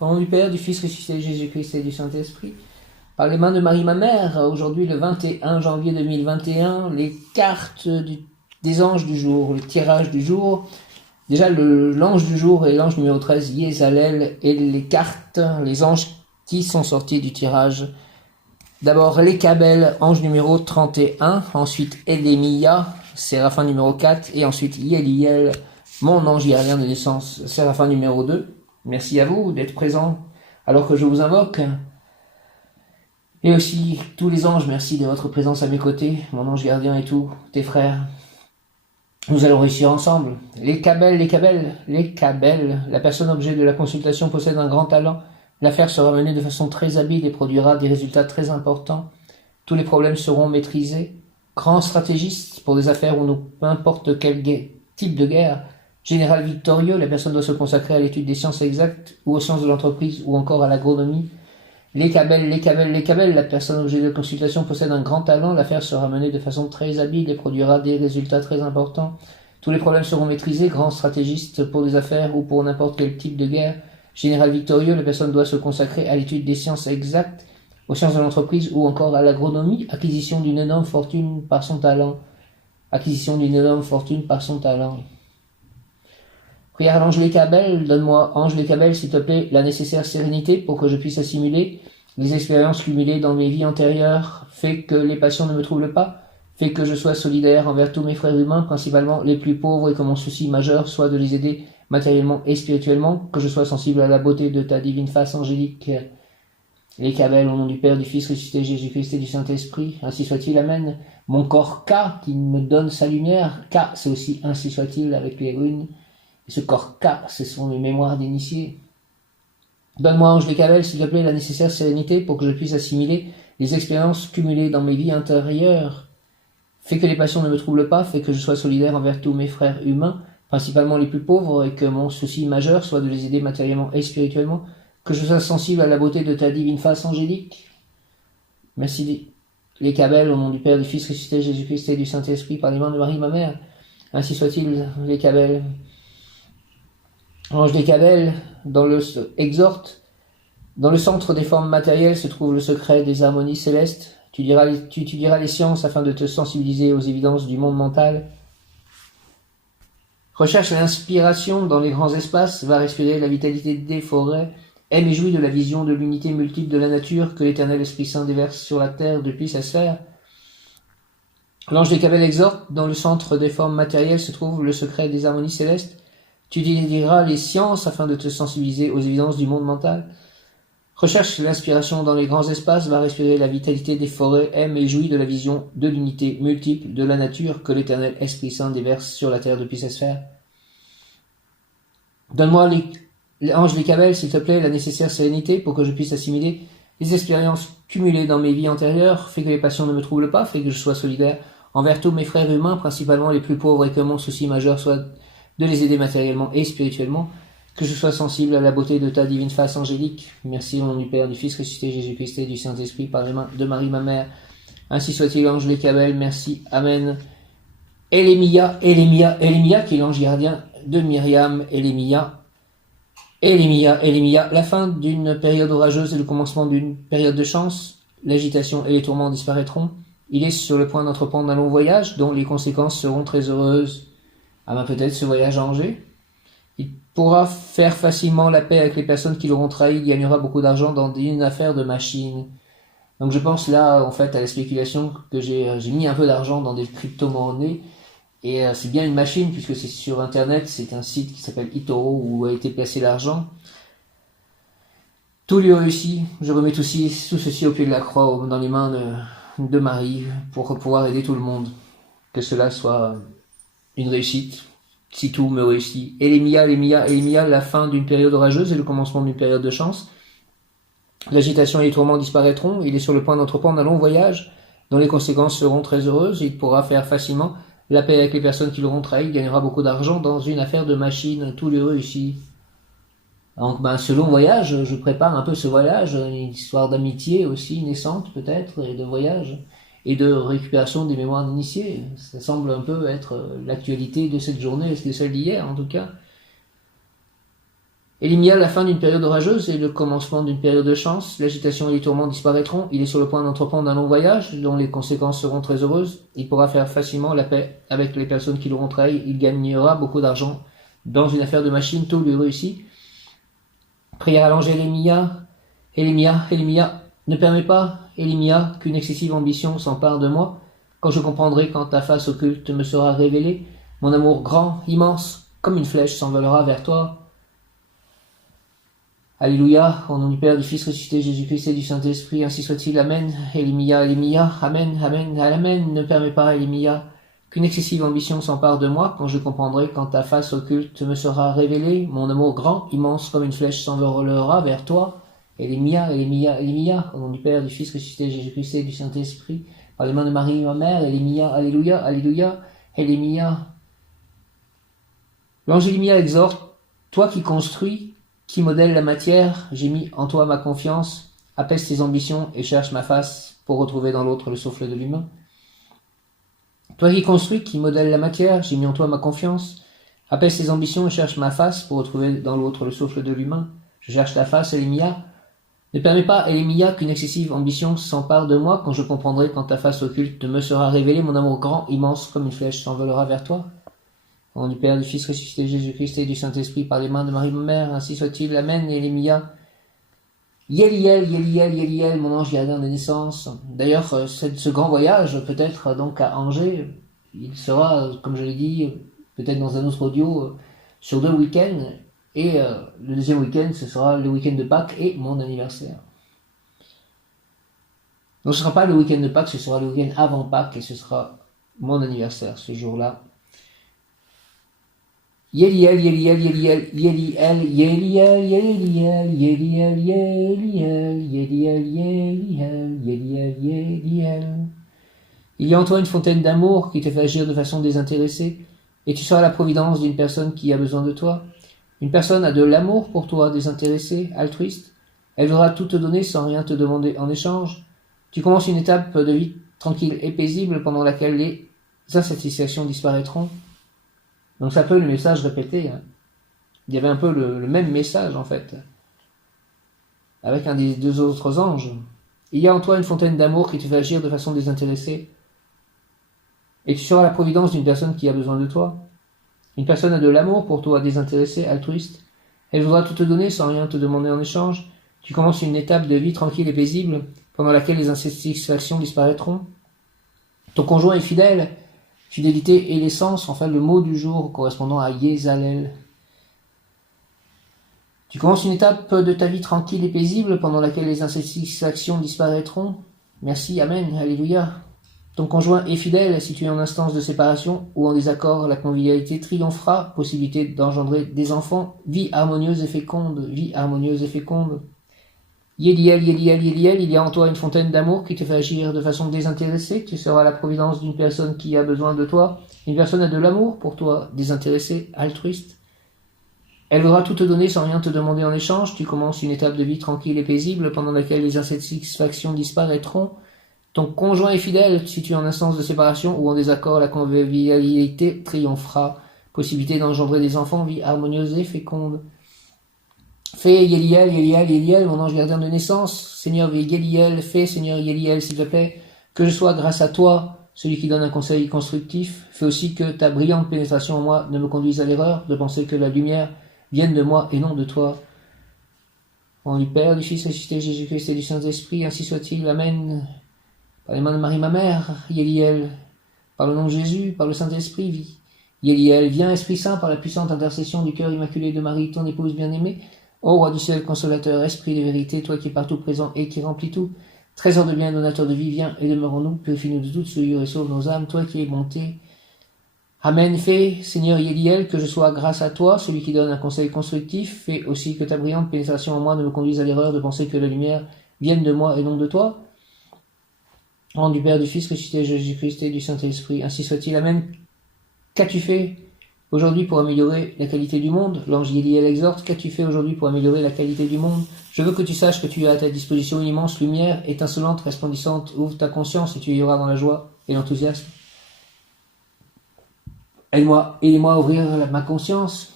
Au nom du Père, du Fils ressuscité, Jésus-Christ et du Saint-Esprit. Par les mains de Marie, ma mère, aujourd'hui le 21 janvier 2021, les cartes des anges du jour, le tirage du jour. Déjà, l'ange du jour est l'ange numéro 13, Yézalel, et les cartes, les anges qui sont sortis du tirage. D'abord, les Kabel, ange numéro 31, ensuite Elémia, séraphin numéro 4, et ensuite Yéliel, mon ange gardien de naissance, séraphin numéro 2. Merci à vous d'être présents alors que je vous invoque. Et aussi, tous les anges, merci de votre présence à mes côtés, mon ange gardien et tous tes frères. Nous allons réussir ensemble. Les Kabel, la personne objet de la consultation possède un grand talent. L'affaire sera menée de façon très habile et produira des résultats très importants. Tous les problèmes seront maîtrisés. Grand stratégiste pour des affaires où peu importe quel type de guerre. Général victorieux, la personne doit se consacrer à l'étude des sciences exactes ou aux sciences de l'entreprise ou encore à l'agronomie. Les Kabel, la personne objet de consultation possède un grand talent, l'affaire sera menée de façon très habile et produira des résultats très importants. Tous les problèmes seront maîtrisés, grand stratégiste pour des affaires ou pour n'importe quel type de guerre. Général victorieux, la personne doit se consacrer à l'étude des sciences exactes, aux sciences de l'entreprise ou encore à l'agronomie, acquisition d'une énorme fortune par son talent. Prière à l'ange Lécabel, donne-moi, ange Lécabel, s'il te plaît, la nécessaire sérénité pour que je puisse assimiler les expériences cumulées dans mes vies antérieures. Fais que les passions ne me troublent pas. Fais que je sois solidaire envers tous mes frères humains, principalement les plus pauvres, et que mon souci majeur soit de les aider matériellement et spirituellement, que je sois sensible à la beauté de ta divine face angélique. Lécabel, au nom du Père, du Fils ressuscité, Jésus-Christ et du Saint-Esprit, ainsi soit-il, Amen. Mon corps K, qui me donne sa lumière, K, c'est aussi ainsi soit-il avec les runes. Et ce corps K, ce sont mes mémoires d'initiés. Donne-moi, ange Lécabel, s'il te plaît, la nécessaire sérénité pour que je puisse assimiler les expériences cumulées dans mes vies intérieures. Fais que les passions ne me troublent pas, fais que je sois solidaire envers tous mes frères humains, principalement les plus pauvres, et que mon souci majeur soit de les aider matériellement et spirituellement, que je sois sensible à la beauté de ta divine face angélique. Merci, Lécabel, au nom du Père, du Fils ressuscité, Jésus-Christ et du Saint-Esprit, par les mains de Marie, ma mère. Ainsi soit-il, Lécabel. Ange Lécabel, exhorte, dans le centre des formes matérielles se trouve le secret des harmonies célestes. Tu étudieras les sciences afin de te sensibiliser aux évidences du monde mental. Recherche l'inspiration dans les grands espaces, va respirer la vitalité des forêts, aime et jouit de la vision de l'unité multiple de la nature que l'Éternel Esprit Saint déverse sur la terre depuis sa sphère. L'ange Lécabel exhorte, dans le centre des formes matérielles se trouve le secret des harmonies célestes. Tu étudieras les sciences afin de te sensibiliser aux évidences du monde mental. Recherche l'inspiration dans les grands espaces, va respirer la vitalité des forêts, aime et jouit de la vision de l'unité multiple de la nature que l'Éternel Esprit Saint déverse sur la terre depuis sa sphère. Donne-moi, l'ange Lécabel, s'il te plaît, la nécessaire sérénité pour que je puisse assimiler les expériences cumulées dans mes vies antérieures. Fais que les passions ne me troublent pas, fais que je sois solidaire envers tous mes frères humains, principalement les plus pauvres, et que mon souci majeur soit de les aider matériellement et spirituellement, que je sois sensible à la beauté de ta divine face angélique. Merci au nom du Père, du Fils ressuscité, Jésus-Christ et du Saint-Esprit, par les mains de Marie, ma mère. Ainsi soit-il, ange Lécabel, merci, Amen. Elémia, qui est l'ange gardien de Myriam, Elémia, la fin d'une période orageuse et le commencement d'une période de chance. L'agitation et les tourments disparaîtront. Il est sur le point d'entreprendre un long voyage dont les conséquences seront très heureuses. Ah ben peut-être ce voyage à Angers. Il pourra faire facilement la paix avec les personnes qui l'auront trahi. Il gagnera beaucoup d'argent dans une affaire de machine. Donc je pense là en fait à la spéculation que j'ai mis un peu d'argent dans des crypto-monnaies. Et c'est bien une machine puisque c'est sur internet, c'est un site qui s'appelle eToro où a été placé l'argent. Tout lui réussit. Je remets tout ceci au pied de la croix, dans les mains de Marie pour pouvoir aider tout le monde. Que cela soit une réussite, si tout me réussit. Elémia, la fin d'une période orageuse et le commencement d'une période de chance. L'agitation et les tourments disparaîtront. Il est sur le point d'entreprendre un long voyage dont les conséquences seront très heureuses. Il pourra faire facilement la paix avec les personnes qui l'auront trahi. Il gagnera beaucoup d'argent dans une affaire de machine. Tout lui réussit. Donc ce long voyage, je prépare un peu ce voyage, une histoire d'amitié aussi naissante peut-être, et de voyage, et de récupération des mémoires d'initiés. Ça semble un peu être l'actualité de cette journée, de celle d'hier en tout cas. Elimia, la fin d'une période orageuse et le commencement d'une période de chance. L'agitation et les tourments disparaîtront. Il est sur le point d'entreprendre un long voyage dont les conséquences seront très heureuses. Il pourra faire facilement la paix avec les personnes qui l'auront trahi. Il gagnera beaucoup d'argent dans une affaire de machine. Tout lui réussit. Prière à l'ange Elimia. Elimia, Elimia, ne permets pas, Elimia, qu'une excessive ambition s'empare de moi. Quand je comprendrai, quand ta face occulte me sera révélée, mon amour grand, immense, comme une flèche s'envolera vers toi. Alléluia, au nom du Père, du Fils ressuscité, Jésus-Christ et du Saint-Esprit, ainsi soit-il, Amen. Elimia, Elimia, Amen, Amen, Amen. Ne permets pas, Elimia, qu'une excessive ambition s'empare de moi, quand je comprendrai, quand ta face occulte me sera révélée, mon amour grand, immense, comme une flèche s'envolera vers toi. Elimia, Elimia, Elimia, au nom du Père, du Fils ressuscité, Jésus-Christ et du Saint-Esprit, par les mains de Marie, ma mère, Elimia, Alléluia, Alléluia, Elimia. L'ange Elimia exhorte, toi qui construis, qui modèle la matière, j'ai mis en toi ma confiance, apaise tes ambitions et cherche ma face pour retrouver dans l'autre le souffle de l'humain. Toi qui construis, qui modèle la matière, j'ai mis en toi ma confiance, apaise tes ambitions et cherche ma face pour retrouver dans l'autre le souffle de l'humain. Je cherche ta face, Elimia. Ne permets pas, Elimia, qu'une excessive ambition s'empare de moi quand je comprendrai quand ta face occulte me sera révélée, mon amour grand, immense, comme une flèche s'envolera vers toi. Au nom du Père, du Fils ressuscité, Jésus-Christ et du Saint-Esprit, par les mains de Marie, ma mère, ainsi soit-il. Amen. Elimia. Yeliel, Yeliel, Yeliel, mon ange gardien de naissance. D'ailleurs, ce grand voyage, peut-être donc à Angers, il sera, comme je l'ai dit, peut-être dans un autre audio, sur 2 week-ends. Et le deuxième week-end, ce sera le week-end de Pâques et mon anniversaire. Donc ce ne sera pas le week-end de Pâques, ce sera le week-end avant Pâques et ce sera mon anniversaire ce jour-là. Yeliel, Yeliel, Yeliel, Yeliel, Yeliel, Yeliel, Yeliel, Yeliel, Yeliel, Yeliel, Yeliel, Yeliel. Il y a en toi une fontaine d'amour qui te fait agir de façon désintéressée, et tu seras la providence d'une personne qui a besoin de toi. Une personne a de l'amour pour toi, désintéressée, altruiste. Elle voudra tout te donner sans rien te demander en échange. Tu commences une étape de vie tranquille et paisible pendant laquelle les insatisfactions disparaîtront. Donc c'est un peu le message répété. Il y avait un peu le même message en fait, avec un des 2 autres anges. Il y a en toi une fontaine d'amour qui te fait agir de façon désintéressée, et tu seras la providence d'une personne qui a besoin de toi. Une personne a de l'amour pour toi, désintéressée, altruiste. Elle voudra tout te donner sans rien te demander en échange. Tu commences une étape de vie tranquille et paisible, pendant laquelle les insatisfactions disparaîtront. Ton conjoint est fidèle. Fidélité et l'essence, enfin le mot du jour correspondant à Yezalel. Tu commences une étape de ta vie tranquille et paisible pendant laquelle les insatisfactions disparaîtront. Merci, Amen, Alléluia. Ton conjoint est fidèle si tu es en instance de séparation ou en désaccord, la convivialité triomphera, possibilité d'engendrer des enfants, vie harmonieuse et féconde, vie harmonieuse et féconde. Yeliel, Yeliel, Yeliel, il y a en toi une fontaine d'amour qui te fait agir de façon désintéressée. Tu seras la providence d'une personne qui a besoin de toi. Une personne a de l'amour pour toi, désintéressée, altruiste. Elle voudra tout te donner sans rien te demander en échange. Tu commences une étape de vie tranquille et paisible pendant laquelle les insatisfactions disparaîtront. Ton conjoint est fidèle si tu es en instance de séparation ou en désaccord, la convivialité triomphera. Possibilité d'engendrer des enfants, vie harmonieuse et féconde. Fais Yeliel, Yeliel, Yeliel, mon ange gardien de naissance. Seigneur Yeliel, fais Seigneur Yeliel, s'il te plaît, que je sois grâce à toi, celui qui donne un conseil constructif. Fais aussi que ta brillante pénétration en moi ne me conduise à l'erreur de penser que la lumière vienne de moi et non de toi. Au nom du Père, du Fils ressuscité, Jésus-Christ et du Saint-Esprit, ainsi soit-il. Amen. Par les mains de Marie, ma mère, Yeliel, par le nom de Jésus, par le Saint-Esprit, vie. Yeliel, viens Esprit Saint, par la puissante intercession du cœur immaculé de Marie, ton épouse bien-aimée. Ô roi du ciel, consolateur, esprit de vérité, toi qui es partout présent et qui remplis tout, trésor de bien, donateur de vie, viens et demeure en nous, purifie-nous de toute souillure et sauve nos âmes, toi qui es bonté. Amen. Fais, Seigneur Yeliel, que je sois grâce à toi, celui qui donne un conseil constructif. Fais aussi que ta brillante pénétration en moi ne me conduise à l'erreur de penser que la lumière vienne de moi et non de toi. Au nom du Père, du Fils ressuscité, Jésus-Christ et du Saint-Esprit, ainsi soit-il. Amen. Qu'as-tu fait aujourd'hui pour améliorer la qualité du monde? L'ange Yeliel exhorte. Qu'as-tu fait aujourd'hui pour améliorer la qualité du monde? Je veux que tu saches que tu as à ta disposition une immense lumière, étincelante, resplendissante. Ouvre ta conscience et tu y auras dans la joie et l'enthousiasme. Aide-moi à ouvrir ma conscience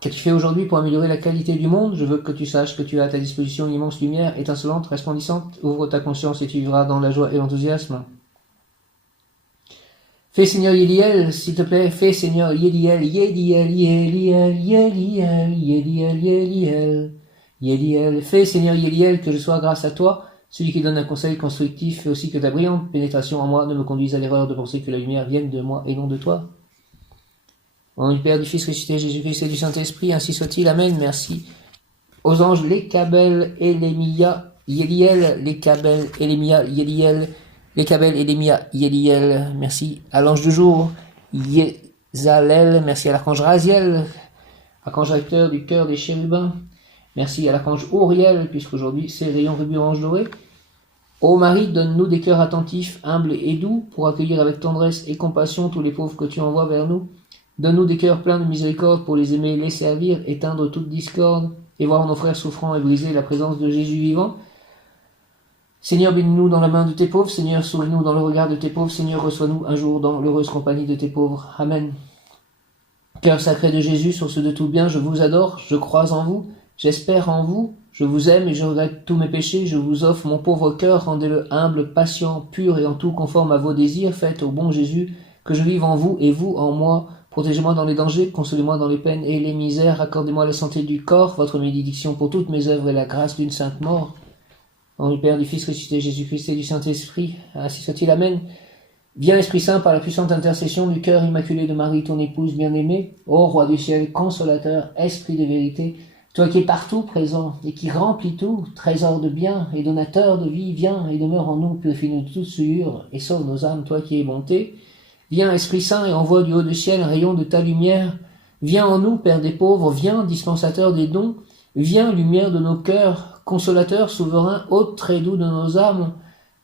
Qu'as-tu fait aujourd'hui pour améliorer la qualité du monde? Je veux que tu saches que tu as à ta disposition une immense lumière, étincelante, resplendissante. Ouvre ta conscience et tu vivras dans la joie et l'enthousiasme. Fais Seigneur Yediel, s'il te plaît, fais Seigneur Yediel, Yediel, Yediel, Yediel, Yediel, Yediel, Yediel. Fais Seigneur Yediel que je sois grâce à toi, celui qui donne un conseil constructif, et aussi que ta brillante pénétration en moi ne me conduise à l'erreur de penser que la lumière vienne de moi et non de toi. Au nom du Père, du Fils ressuscité, Jésus-Christ et du Saint-Esprit, ainsi soit-il. Amen. Merci aux anges, les Kabel, Elémia, Yediel, les Kabel, Elémia, Yediel, les Kabel, Elémia, Yediel. Merci à l'ange du jour, Yezalel. Merci à l'archange Raziel, archange recteur du cœur des chérubins. Merci à l'archange Uriel, puisqu'aujourd'hui c'est rayon rubis orange doré. Ô Marie, donne-nous des cœurs attentifs, humbles et doux, pour accueillir avec tendresse et compassion tous les pauvres que tu envoies vers nous. Donne-nous des cœurs pleins de miséricorde pour les aimer et les servir, éteindre toute discorde, et voir nos frères souffrants et briser la présence de Jésus vivant. Seigneur, bénis-nous dans la main de tes pauvres. Seigneur, souris-nous dans le regard de tes pauvres. Seigneur, reçois-nous un jour dans l'heureuse compagnie de tes pauvres. Amen. Cœur sacré de Jésus, source de tout bien, je vous adore, je crois en vous, j'espère en vous, je vous aime et je regrette tous mes péchés, je vous offre mon pauvre cœur, rendez-le humble, patient, pur et en tout conforme à vos désirs, faites au bon Jésus, que je vive en vous et vous en moi. Protégez-moi dans les dangers, consolez-moi dans les peines et les misères, accordez-moi la santé du corps, votre bénédiction pour toutes mes œuvres et la grâce d'une sainte mort. Au nom du Père, du Fils ressuscité, Jésus-Christ et du Saint-Esprit, ainsi soit-il. Amen. Viens, Esprit Saint, par la puissante intercession du cœur immaculé de Marie, ton épouse bien-aimée, ô Roi du ciel, consolateur, Esprit de vérité, toi qui es partout présent et qui remplis tout, trésor de bien et donateur de vie, viens et demeure en nous, purifie-nous de toute souillure et sauve nos âmes, toi qui es bonté. Viens, Esprit Saint, et envoie du haut du ciel un rayon de ta lumière. Viens en nous, Père des pauvres, viens, dispensateur des dons. Viens, lumière de nos cœurs, consolateur, souverain, hôte très doux de nos âmes,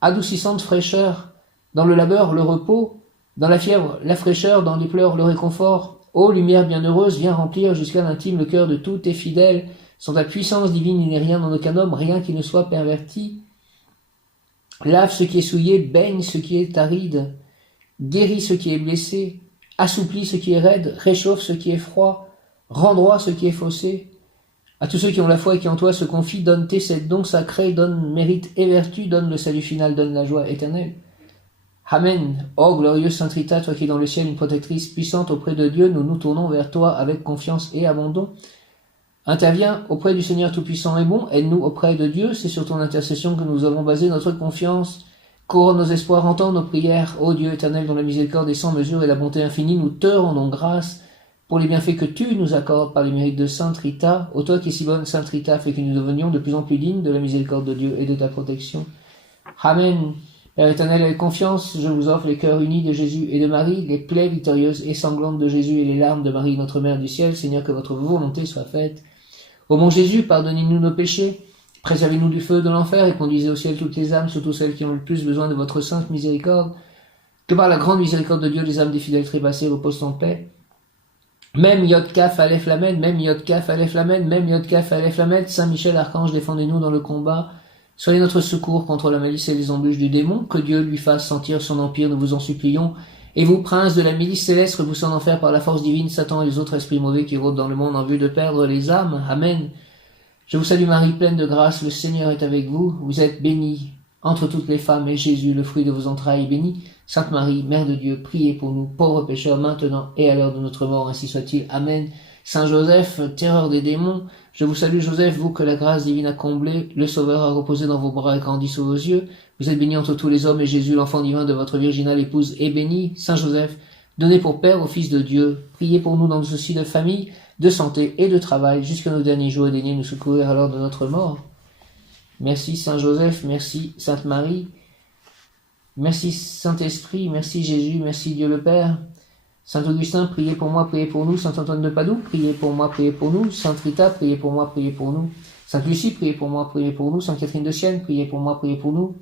adoucissante fraîcheur. Dans le labeur, le repos. Dans la fièvre, la fraîcheur. Dans les pleurs, le réconfort. Ô lumière bienheureuse, viens remplir jusqu'à l'intime le cœur de tous tes fidèles. Sans ta puissance divine, il n'est rien dans aucun homme, rien qui ne soit perverti. Lave ce qui est souillé, baigne ce qui est aride. Guéris ce qui est blessé, assouplis ce qui est raide, réchauffe ce qui est froid, rends droit ce qui est faussé. À tous ceux qui ont la foi et qui en toi se confient, donne tes sept dons sacrés, donne mérite et vertu, donne le salut final, donne la joie éternelle. Amen. Ô glorieuse Sainte Rita, toi qui es dans le ciel une protectrice puissante auprès de Dieu, nous nous tournons vers toi avec confiance et abandon. Interviens auprès du Seigneur Tout-Puissant et bon, aide-nous auprès de Dieu, c'est sur ton intercession que nous avons basé notre confiance. Couronne nos espoirs, entends nos prières, ô Dieu éternel dont la miséricorde est sans mesure et la bonté infinie, nous te rendons grâce pour les bienfaits que tu nous accordes par les mérites de Sainte Rita. Ô toi qui es si bonne, Sainte Rita, fais que nous devenions de plus en plus dignes de la miséricorde de Dieu et de ta protection. Amen. Père éternel, avec confiance, je vous offre les cœurs unis de Jésus et de Marie, les plaies victorieuses et sanglantes de Jésus et les larmes de Marie, notre Mère du ciel. Seigneur, que votre volonté soit faite. Ô mon Jésus, pardonnez-nous nos péchés. Préservez-nous du feu de l'enfer et conduisez au ciel toutes les âmes, surtout celles qui ont le plus besoin de votre sainte miséricorde. Que par la grande miséricorde de Dieu, les âmes des fidèles trépassés reposent en paix. Même Yod Kaf Aleph Lamed, même Yod Kaf Aleph Lamed, même Yod Kaf Aleph Lamed, Saint Michel Archange, défendez-nous dans le combat. Soyez notre secours contre la malice et les embûches du démon. Que Dieu lui fasse sentir son empire, nous vous en supplions. Et vous, princes de la milice céleste, repoussant en enfer par la force divine, Satan et les autres esprits mauvais qui rôdent dans le monde en vue de perdre les âmes. Amen. Je vous salue Marie, pleine de grâce, le Seigneur est avec vous. Vous êtes bénie entre toutes les femmes, et Jésus, le fruit de vos entrailles, est béni. Sainte Marie, Mère de Dieu, priez pour nous, pauvres pécheurs, maintenant et à l'heure de notre mort, ainsi soit-il. Amen. Saint Joseph, terreur des démons, je vous salue Joseph, vous que la grâce divine a comblé, le Sauveur a reposé dans vos bras et grandi sous vos yeux. Vous êtes béni entre tous les hommes, et Jésus, l'enfant divin de votre virginale épouse, est béni. Saint Joseph, donné pour Père au Fils de Dieu, priez pour nous dans nos soucis de famille, de santé et de travail, jusqu'à nos derniers jours, et daignez nous secourir à l'heure de notre mort. Merci Saint Joseph, merci Sainte Marie, merci Saint-Esprit, merci Jésus, merci Dieu le Père. Saint Augustin, priez pour moi, priez pour nous. Saint Antoine de Padoue, priez pour moi, priez pour nous. Sainte Rita, priez pour moi, priez pour nous. Sainte Lucie, priez pour moi, priez pour nous. Sainte Catherine de Sienne, priez pour moi, priez pour nous.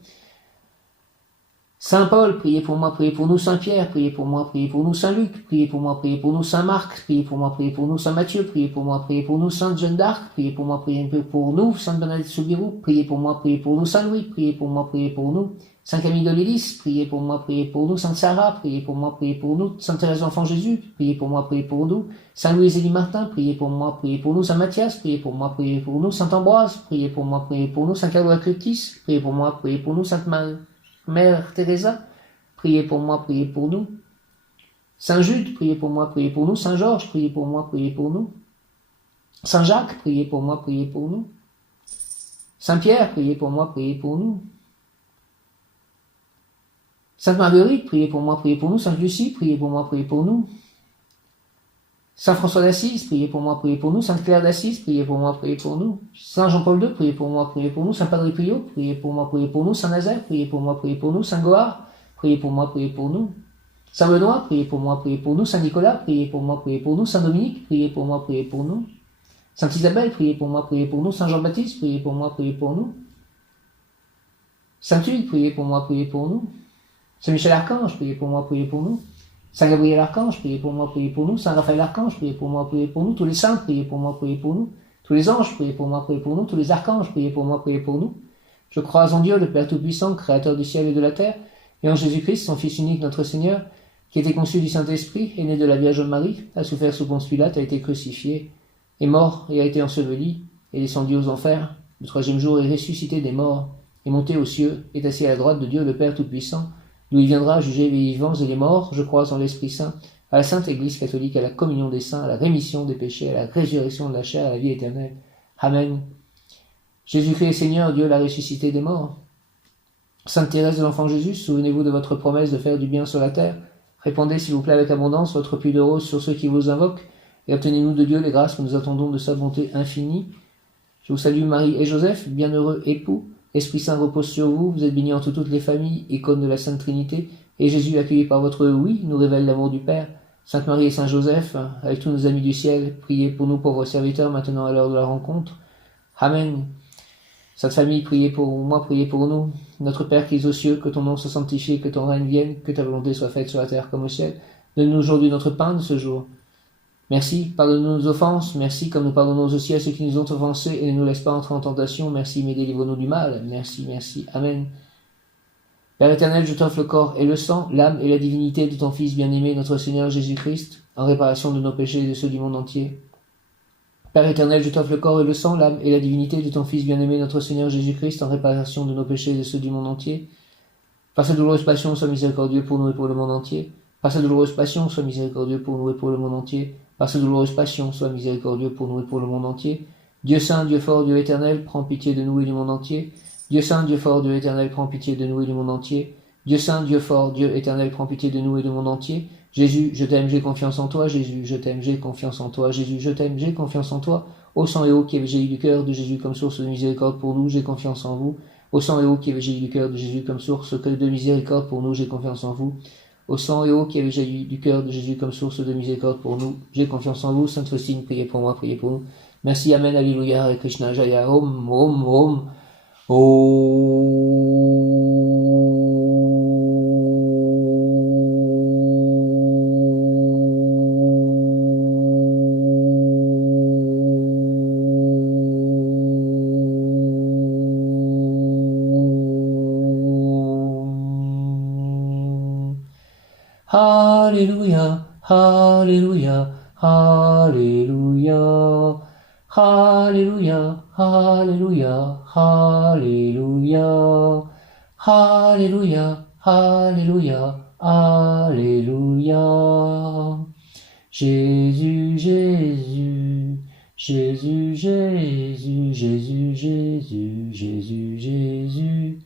Saint Paul, priez pour moi, priez pour nous. Saint Pierre, priez pour moi, priez pour nous. Saint Luc, priez pour moi, priez pour nous. Saint Marc, priez pour moi, priez pour nous. Saint Matthieu, priez pour moi, priez pour nous. Sainte Jeanne d'Arc, priez pour moi, priez pour nous. Sainte Bernadette Soubirous, priez pour moi, priez pour nous. Saint Louis, priez pour moi, priez pour nous. Saint Camille de Lélis, priez pour moi, priez pour nous. Sainte Sarah, priez pour moi, priez pour nous. Sainte Thérèse d'Enfant Jésus, priez pour moi, priez pour nous. Saint Louis-Élie Martin, priez pour moi, priez pour nous. Saint Matthias, priez pour moi, priez pour nous. Saint Ambroise, priez pour moi, priez pour nous. Saint Carlo Acutis, priez pour moi, priez pour nous. Sainte Mère Teresa, priez pour moi, priez pour nous. Saint Jude, priez pour moi, priez pour nous. Saint Georges, priez pour moi, priez pour nous. Saint Jacques, priez pour moi, priez pour nous. Saint Pierre, priez pour moi, priez pour nous. Sainte Marguerite, priez pour moi, priez pour nous. Sainte Lucie, priez pour moi, priez pour nous. Saint François d'Assise, priez pour moi, priez pour nous. Sainte Claire d'Assise, priez pour moi, priez pour nous. Saint Jean-Paul II, priez pour moi, priez pour nous. Saint Padre Pio, priez pour moi, priez pour nous. Saint Nazaire, priez pour moi, priez pour nous. Saint Goard, priez pour moi, priez pour nous. Saint Benoît, priez pour moi, priez pour nous. Saint Nicolas, priez pour moi, priez pour nous. Saint Dominique, priez pour moi, priez pour nous. Sainte Isabelle, priez pour moi, priez pour nous. Saint Jean-Baptiste, priez pour moi, priez pour nous. Saint Hugues, priez pour moi, priez pour nous. Saint Michel Archange, priez pour moi, priez pour nous. Saint Gabriel Archange, priez pour moi, priez pour nous. Saint Raphaël Archange, priez pour moi, priez pour nous. Tous les saints, priez pour moi, priez pour nous. Tous les anges, priez pour moi, priez pour nous. Tous les archanges, priez pour moi, priez pour nous. Je crois en Dieu, le Père Tout-Puissant, Créateur du ciel et de la terre, et en Jésus-Christ, son Fils unique, notre Seigneur, qui était conçu du Saint-Esprit, est né de la Vierge Marie, a souffert sous Ponce Pilate, a été crucifié, est mort et a été enseveli, est descendu aux enfers. Le troisième jour est ressuscité des morts, est monté aux cieux, est assis à la droite de Dieu, le Père Tout-Puissant, d'où il viendra juger les vivants et les morts. Je crois en l'Esprit Saint, à la Sainte Église catholique, à la communion des saints, à la rémission des péchés, à la résurrection de la chair, à la vie éternelle. Amen. Jésus-Christ est Seigneur, Dieu l'a ressuscité des morts. Sainte Thérèse de l'Enfant Jésus, souvenez-vous de votre promesse de faire du bien sur la terre. Répandez, s'il vous plaît, avec abondance votre pluie de roses sur ceux qui vous invoquent, et obtenez-nous de Dieu les grâces que nous attendons de sa bonté infinie. Je vous salue Marie et Joseph, bienheureux époux. Esprit Saint repose sur vous, vous êtes bénis entre toutes les familles, icône de la Sainte Trinité, et Jésus, accueilli par votre oui, nous révèle l'amour du Père. Sainte Marie et Saint Joseph, avec tous nos amis du ciel, priez pour nous pauvres serviteurs, maintenant à l'heure de la rencontre. Amen. Sainte famille, priez pour moi, priez pour nous. Notre Père qui es aux cieux, que ton nom soit sanctifié, que ton règne vienne, que ta volonté soit faite sur la terre comme au ciel. Donne-nous aujourd'hui notre pain de ce jour. Merci, pardonne-nous nos offenses, merci comme nous pardonnons aussi à ceux qui nous ont offensés, et ne nous laisse pas entrer en tentation, merci, mais délivre-nous du mal, merci, merci, Amen. Père éternel, je t'offre le corps et le sang, l'âme et la divinité de ton Fils bien-aimé, notre Seigneur Jésus-Christ, en réparation de nos péchés et de ceux du monde entier. Père éternel, je t'offre le corps et le sang, l'âme et la divinité de ton Fils bien-aimé, notre Seigneur Jésus-Christ, en réparation de nos péchés et de ceux du monde entier. Par sa douloureuse passion, sois miséricordieux pour nous et pour le monde entier. Par sa douloureuse passion, sois miséricordieux pour nous et pour le monde entier. Par sa douloureuse passion, sois miséricordieux pour nous et pour le monde entier. Dieu saint, Dieu fort, Dieu éternel, prends pitié de nous et du monde entier. Dieu saint, Dieu fort, Dieu éternel, prends pitié de nous et du monde entier. Dieu saint, Dieu fort, Dieu éternel, prends pitié de nous et du monde entier. Jésus, je t'aime, j'ai confiance en toi. Jésus, je t'aime, j'ai confiance en toi. Jésus, je t'aime, j'ai confiance en toi. Ô sang et eau qui avez jailli du cœur de Jésus comme source de miséricorde pour nous, j'ai confiance en vous. Ô sang et eau qui avez jailli du cœur de Jésus comme source de miséricorde pour nous, j'ai confiance en vous. Ô sang et eau qui avez jailli du cœur de Jésus comme source de miséricorde pour nous, j'ai confiance en vous. Sainte Faustine, priez pour moi, priez pour nous. Merci, Amen, Alléluia, Hare Krishna, Jaya, Om, Om, Om, Hallelujah, Hallelujah, Hallelujah, Hallelujah, Hallelujah, Hallelujah, Hallelujah, Hallelujah, Alléluia. Jésus, Jésus, Jésus, Jésus, Jésus, Jésus, Jésus, Jésus.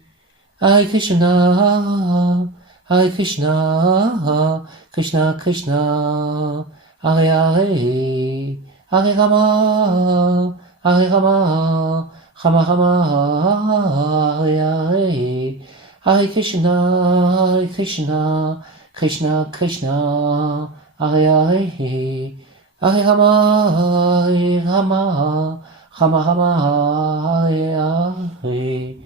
Hare Krishna, Hare Krishna, Krishna Krishna, Hare Hare, Hare Rama, Hare Rama, Rama Rama, Hare Hare, Hare Krishna, Hare Krishna, Krishna Krishna, Hare Hare, Hare Rama, Hare Rama, Rama Rama, Hare Hare.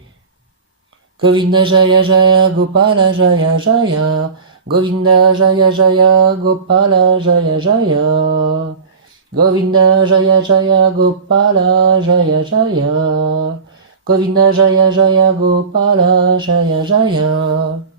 Govinda Jaya Jaya Gopala Jaya Jaya, Govinda Jaya Jaya Gopala Jaya Jaya, Govinda Jaya Jaya Gopala Jaya Jaya, Govinda Jaya Jaya Gopala Jaya Jaya.